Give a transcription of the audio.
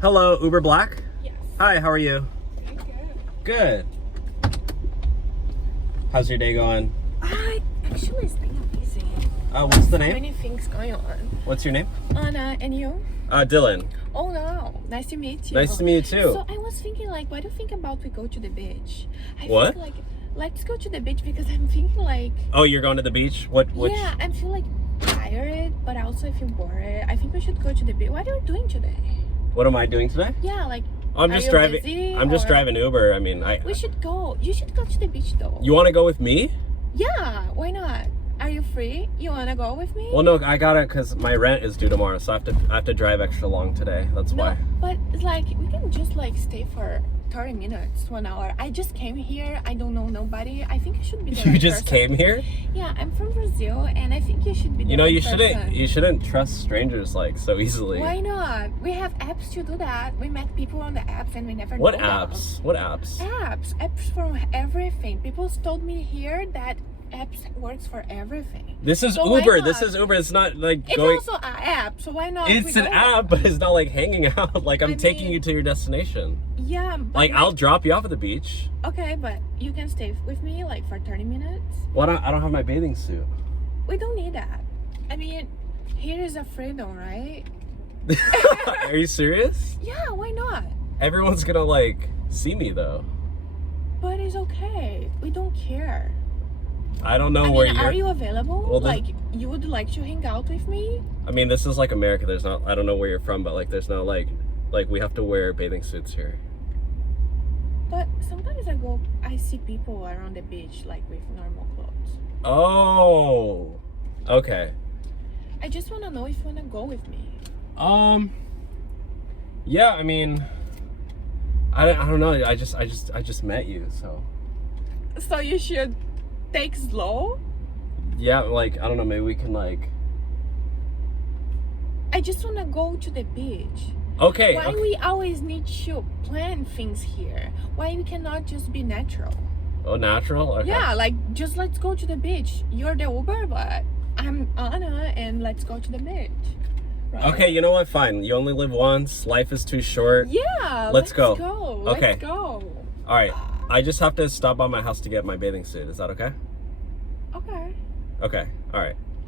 Hello, Uber Black? Yes. Hi, how are you? Very Good. How's your day going? Actually, it's been busy. What's the So name? many things going on. What's your name? Anna, and you? Dylan. Oh no, nice to meet you. Nice to meet you too. So I was thinking, like, what do you think about we go to the beach? What? Think, like, let's go to the beach because I'm thinking, like. Oh, you're going to the beach? Which? Yeah, I feel like tired, but also I feel bored. I think we should go to the beach. What are you doing today? What am I doing today? Yeah, like. I'm are just you driving. busy, I'm just or- driving Uber. I mean, We should go. You should go to the beach though. You want to go with me? Yeah, why not? Are you free? You wanna go with me? Well, no, I gotta, cause my rent is due tomorrow, so I have to drive extra long today. That's No, why. but it's like we can just like stay for 30 minutes, 1 hour. I just came here. I don't know nobody. I think you should be the You right just person. came here? Yeah, I'm from Brazil, and I think you should be the You know, right you person. shouldn't trust strangers like so easily. Why not? We have apps to do that. We met people on the apps, and we never. What know them. apps? What apps? Apps for everything. People told me here that apps works for everything. This is So why Uber. not? This is Uber. It's not like It's going. also an app, so why not? It's we an go app, there? but it's not like hanging out. Like I'm I taking mean- you to your destination. Yeah, but Like I'll drop you off at the beach. Okay, but you can stay with me like for 30 minutes. Why don't I don't have my bathing suit? We don't need that. I mean, here is a freedom, right? Are you serious? Yeah, why not? Everyone's gonna like see me though. But it's okay. We don't care. I don't know I where mean, you're. are you available? Well, like, you would like to hang out with me? I mean, this is like America. There's not. I don't know where you're from, but like, there's no like we have to wear bathing suits here. But sometimes I see people around the beach like with normal clothes. Oh. Okay. I just want to know if you want to go with me. Yeah. I mean. I don't know. I just met you, so. So you should take slow. Yeah, like I don't know. Maybe we can like. I just want to go to the beach. Okay. Why okay. we always need to plan things here? Why we cannot just be natural? Oh, natural. Okay. Yeah, like just let's go to the beach. You're the Uber, but I'm Anna, and let's go to the beach. Right? Okay. You know what? Fine. You only live once. Life is too short. Yeah. Let's go. Okay. Okay. Let's go. All right. I just have to stop by my house to get my bathing suit. Is that okay? Okay. Okay. All right.